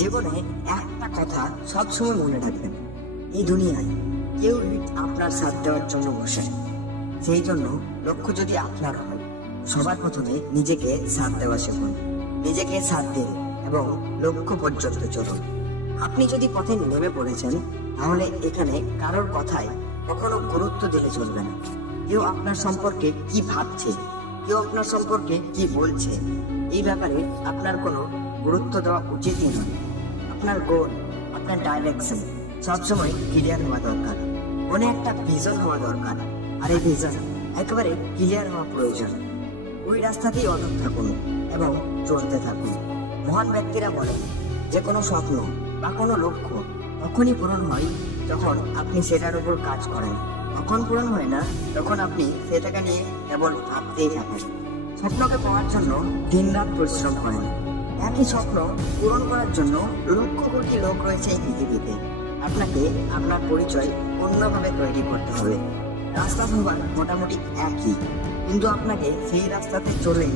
জীবনে একটা কথা সবসময় মনে রাখবেন, এই দুনিয়ায় কেউ আপনার সাথ দেওয়ার জন্য বসে। সেই জন্য লক্ষ্য যদি আপনার হয়, সবার প্রথমে নিজেকে সাথ দেওয়া শিখুন। নিজেকে সাথ দিন এবং লক্ষ্য পর্যন্ত চলুন। আপনি যদি পথে নেমে পড়েছেন, তাহলে এখানে কারোর কথায় কখনো গুরুত্ব দিলে চলবে না। কেউ আপনার সম্পর্কে কি ভাবছে, কেউ আপনার সম্পর্কে কি বলছে, এই ব্যাপারে আপনার কোনো গুরুত্ব দেওয়া উচিতই নয়। আপনার গোল, আপনার ডাইরেকশন সবসময় ক্লিয়ার হওয়া দরকার। মনে একটা ভিজন হওয়া দরকার, আর এই ভিজন একেবারে ক্লিয়ার হওয়া প্রয়োজন। ওই রাস্তাতেই অটল থাকুন এবং চলতে থাকুন। মহান ব্যক্তিরা বলেন, যে কোনো স্বপ্ন বা কোনো লক্ষ্য তখনই পূরণ হয় যখন আপনি সেটার উপর কাজ করেন। তখন পূরণ হয় না যখন আপনি সেটাকে নিয়ে কেবল ভাবতেই থাকেন। স্বপ্নকে পাওয়ার জন্য দিনরাত পরিশ্রম করেন। একই স্বপ্ন পূরণ করার জন্য লক্ষ কোটি লোক রয়েছে এই পৃথিবীতে। আপনাকে আপনার পরিচয় অন্যভাবে তৈরি করতে হবে। রাস্তা সবার মোটামুটি একই, কিন্তু আপনাকে সেই রাস্তাতে চলে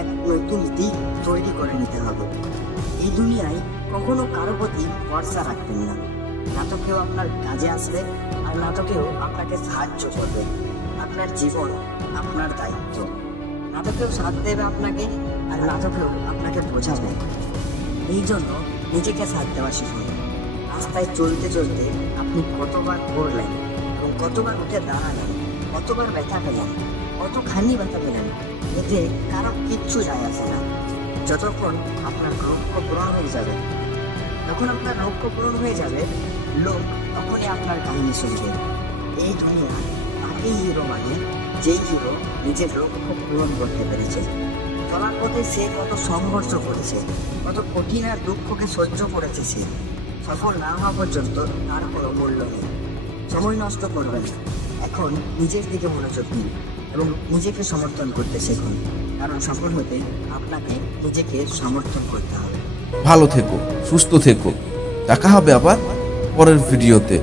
এক নতুন দিক তৈরি করে নিতে হবে। এই দুনিয়ায় কখনো কারো প্রতি ভরসা রাখবেন না। না তো কেউ আপনার কাজে আসবে, আর না তো কেউ আপনাকে সাহায্য করবে। আপনার জীবন আপনার দায়িত্ব। না তো কেউ সাথ দেবে আপনাকে, আর না তো কেউ আপনাকে বোঝাবে। এই জন্য নিজেকে সাথ দেওয়া শিখুন। রাস্তায় চলতে চলতে আপনি কতবার পড়লেন এবং কতবার উঠে দাঁড়ালেন, কতবার ব্যথা পেলেন, কতখানি ব্যথা পেলেন, এতে কারো কিচ্ছু যায় আসে না। যতক্ষণ আপনার লক্ষ্য পূরণ হয়ে যাবে, যখন আপনার লক্ষ্য পূরণ হয়ে যাবে, লোক তখনই আপনার কাহিনী শুনবে। এই দুনিয়া তাকেই হিরো মানে, যেই হিরো নিজের লক্ষ্য পূরণ করতে পেরেছে। চলার পথে সে কত সংঘর্ষ করেছে, কত কঠিন আর দুঃখকে সহ্য করেছে। সে সফল না হওয়া পর্যন্ত তার কোনো মূল্য নেই। সময় নষ্ট করবেন না, এখন নিজের দিকে মনোযোগ দিন এবং নিজেকে সমর্থন করতে শিখুন। কারণ সফল হতে আপনাকে নিজেকে সমর্থন করতে হবে। ভালো থেকো, সুস্থ থেকো। দেখা হবে আবার পরের ভিডিওতে।